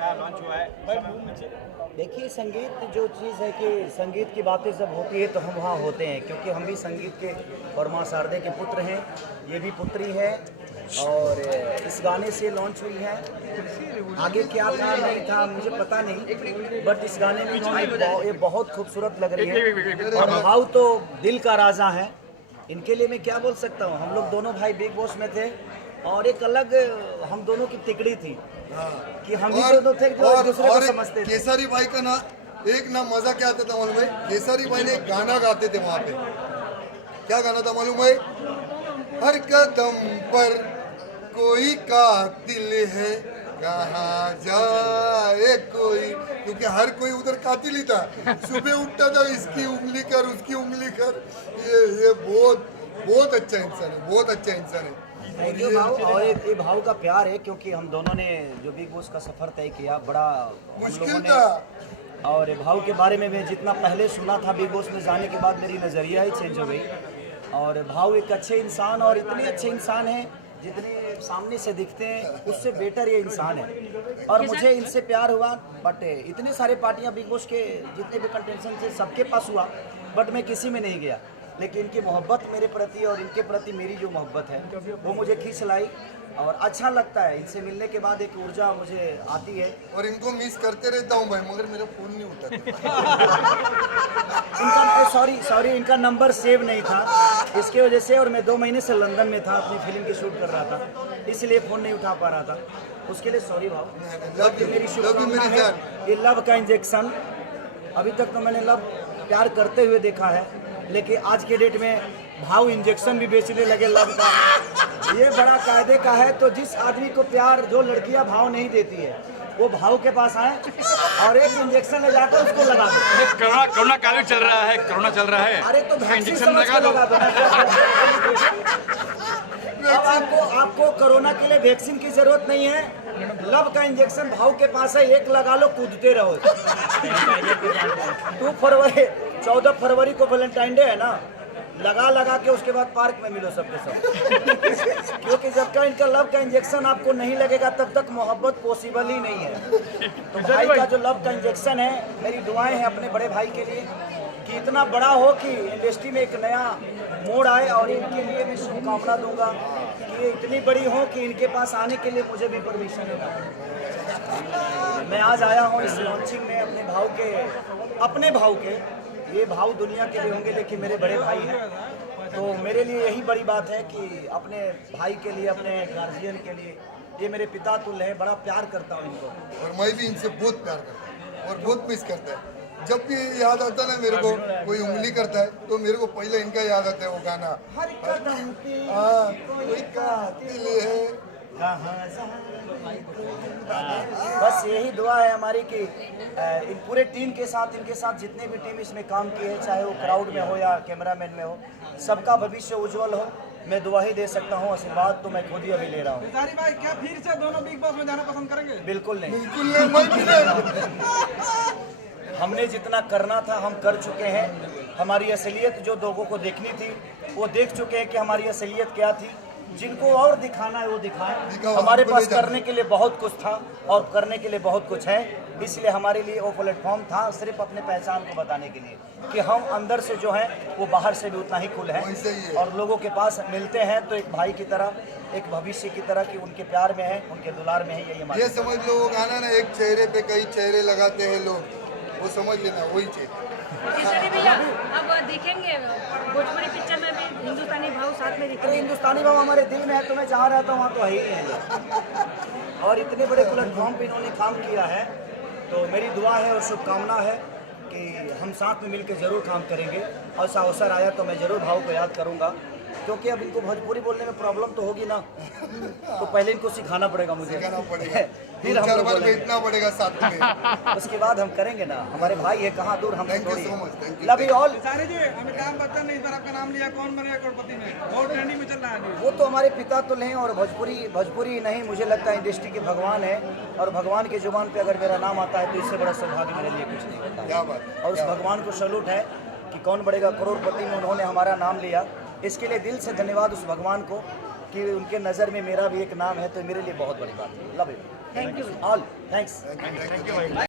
नया लॉन्च हुआ है। देखिए, संगीत जो चीज़ है कि संगीत की बातें जब होती है तो हम वहाँ होते हैं, क्योंकि हम भी संगीत के और माँ शारदे के पुत्र हैं, ये भी पुत्री है और इस गाने से लॉन्च हुई है। आगे क्या था नहीं था मुझे पता नहीं, बट इस गाने में ये बहुत खूबसूरत लग रही है और भाव तो दिल का राजा है। इनके लिए मैं क्या बोल सकता हूँ, हम लोग दोनों भाई बिग बॉस में थे और एक अलग हम दोनों की तिकड़ी थी कि हम भी दोनों थे जो एक दूसरे को समझते थे। केसरी भाई का ना एक ना मजा क्या आता था मालूम है, केसरी भाई ने एक गाना गाते थे वहाँ पे, क्या गाना था मालूम है, हर कदम पर कोई कातिल है कहाँ जाए कोई, क्योंकि हर कोई उधर कातिल ही था। सुबह उठता था इसकी उंगली कर उसकी उंगली कर, ये बहुत अच्छा इंसान है, बहुत अच्छा इंसान है। थैंक यू भाव। और ये भाव का प्यार है क्योंकि हम दोनों ने जो बिग बॉस का सफर तय किया बड़ा मुश्किल था। और भाव के बारे में मैं जितना पहले सुना था बिग बॉस में जाने के बाद मेरी नज़रिया ही चेंज हो गई। और भाव एक अच्छे इंसान और इतने अच्छे इंसान हैं जितने सामने से दिखते हैं उससे बेटर ये इंसान है। और मुझे इनसे प्यार हुआ, बट इतने सारे पार्टियां बिग बॉस के जितने भी कंटेस्टेंट थे सबके पास हुआ, बट मैं किसी में नहीं गया। लेकिन इनकी मोहब्बत मेरे प्रति और इनके प्रति मेरी जो मोहब्बत है वो मुझे खींच लाई और अच्छा लगता है। इनसे मिलने के बाद एक ऊर्जा मुझे आती है और इनको मिस करते रहता हूँ भाई, मगर मेरा फोन नहीं उठाता। इनका सॉरी इनका नंबर सेव नहीं था इसके वजह से, और मैं 2 महीने से लंदन में था, अपनी फिल्म की शूट कर रहा था, इसलिए फ़ोन नहीं उठा पा रहा था। उसके लिए सॉरी भाव। मेरी शुभकामना है ये लव का इंजेक्शन। अभी तक तो मैंने लव प्यार करते हुए देखा है, लेकिन आज के डेट में भाव इंजेक्शन भी बेचने लगे लव का, ये बड़ा कायदे का है। तो जिस आदमी को प्यार जो लड़कियां भाव नहीं देती है वो भाव के पास आए और एक इंजेक्शन ले जाकर उसको लगा दो। कोरोना काल चल रहा है, कोरोना चल रहा है, अरे तो इंजेक्शन लगा दो। अब आपको कोरोना के लिए वैक्सीन की जरूरत नहीं है, लव का इंजेक्शन भाव के पास है, एक लगा लो कूदते रहो। 14 फरवरी को वैलेंटाइन डे है ना, लगा के उसके बाद पार्क में मिलो सबके सब। क्योंकि जब तक इनका लव का इंजेक्शन आपको नहीं लगेगा तब तक मोहब्बत पॉसिबल ही नहीं है। तो भाई का जो लव का इंजेक्शन है, मेरी दुआएं हैं अपने बड़े भाई के लिए कि इतना बड़ा हो कि इंडस्ट्री में एक नया मोड़ आए, और इनके लिए मैं शुभकामना दूंगा कि ये इतनी बड़ी हो कि इनके पास आने के लिए मुझे भी परमिशन है। मैं आज आया हूँ इस लॉन्चिंग में अपने भाव के, ये भाव दुनिया के लिए होंगे लेकिन मेरे बड़े भाई हैं, तो मेरे लिए यही बड़ी बात है कि अपने भाई के लिए, अपने गार्जियन के लिए, ये मेरे पिता तुल्य हैं, बड़ा प्यार करता हूँ इनको। और मैं भी इनसे बहुत प्यार करता हूँ और बहुत मिस करता है। जब भी याद आता है ना मेरे को, कोई उंगली करता है तो मेरे को पहले इनका याद आता है वो गाना, हर कदम पे कोई कातिल है। बस यही दुआ है हमारी कि इन पूरे टीम के साथ, इनके साथ जितने भी टीम इसमें काम की है, चाहे वो क्राउड में हो या कैमरामैन में हो, सबका भविष्य उज्जवल हो। मैं दुआ ही दे सकता हूँ, आशीर्वाद तो मैं खुद ही अभी ले रहा हूँ। भाई क्या फिर से दोनों बिग बॉस में जाना पसंद करेंगे? बिल्कुल नहीं, बिल्कुल नहीं, मैं भी नहीं। हमने जितना करना था हम कर चुके हैं। हमारी असलियत जो लोगों को देखनी थी वो देख चुके हैं कि हमारी असलियत क्या थी। जिनको और दिखाना है वो दिखाएं। हमारे पास करने के लिए बहुत कुछ था और करने के लिए बहुत कुछ है, इसलिए हमारे लिए वो प्लेटफॉर्म था सिर्फ अपने पहचान को बताने के लिए कि हम अंदर से जो है वो बाहर से भी उतना ही कुल है, और लोगों के पास मिलते हैं तो एक भाई की तरह, एक भविष्य की तरह कि उनके प्यार में है, उनके दुलार में है। यही हमारे, ये समझ लो वो गाना ना, एक चेहरे पे कई चेहरे लगाते हैं लोग, वो समझ लेना वही चेहरा। भैया अब देखेंगे भोजपुरी पिक्चर में भी हिंदुस्तानी भाव साथ में दिखेंगे। हिंदुस्तानी भाव हमारे दिल में है, तो मैं जहाँ रहता हूँ वहाँ तो है ही है। और इतने बड़े प्लेटफॉर्म पे इन्होंने काम किया है, तो मेरी दुआ है और शुभकामना है कि हम साथ में मिलकर ज़रूर काम करेंगे। और ऐसा अवसर आया तो मैं ज़रूर भाव को याद करूँगा, क्योंकि अब इनको भोजपुरी बोलने में प्रॉब्लम तो होगी ना, तो पहले इनको सिखाना पड़ेगा मुझे, फिर हम लोग इतना पड़ेगा साथ में, उसके बाद हम करेंगे ना। हमारे भाई है, कहाँ दूर हम थोड़ी। Love you all. सारे जी, अमिताभ बच्चन ने इस बार आपका नाम लिया, कौन बनेगा करोड़पति में? बहुत ट्रेंडिंग में चल रहा है। वो तो हमारे पिता तो हैं, और भोजपुरी नहीं, मुझे लगता है इंडस्ट्री के भगवान है, और भगवान के जुबान पे अगर मेरा नाम आता है तो इससे बड़ा सौभाग्य मेरे लिए कुछ नहीं होता। क्या बात। और उस भगवान को सैल्यूट है कि कौन बढ़ेगा करोड़पति में उन्होंने हमारा नाम लिया। इसके लिए दिल से धन्यवाद उस भगवान को कि उनके नज़र में मेरा भी एक नाम है, तो मेरे लिए बहुत बड़ी बात है। Love you. Thank you all thanks. Thank you